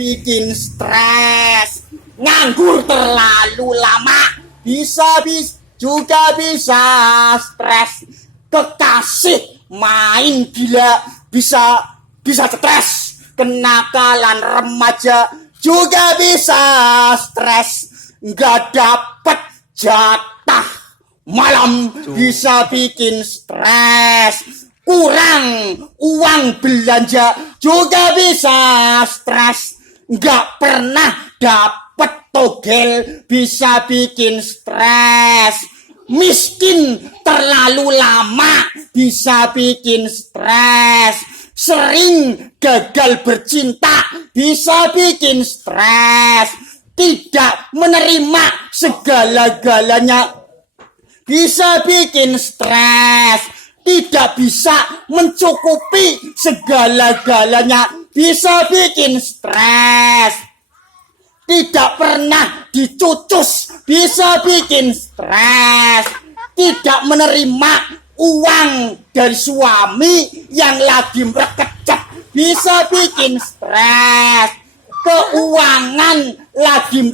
bikin stres. Nganggur terlalu lama juga bisa stres. Kekasih main gila bisa stres. Kenakalan remaja juga bisa stres. Nggak dapet jatah malam bisa bikin stres. Kurang uang belanja juga bisa stres. Nggak pernah dapet togel bisa bikin stres. Miskin terlalu lama bisa bikin stres. Sering gagal bercinta bisa bikin stres. Tidak menerima segala-galanya bisa bikin stres. Tidak bisa mencukupi segala-galanya bisa bikin stres. Tidak pernah dicucus bisa bikin stres. Tidak menerima uang dari suami yang lagi merekecet bisa bikin stres. Keuangan lagi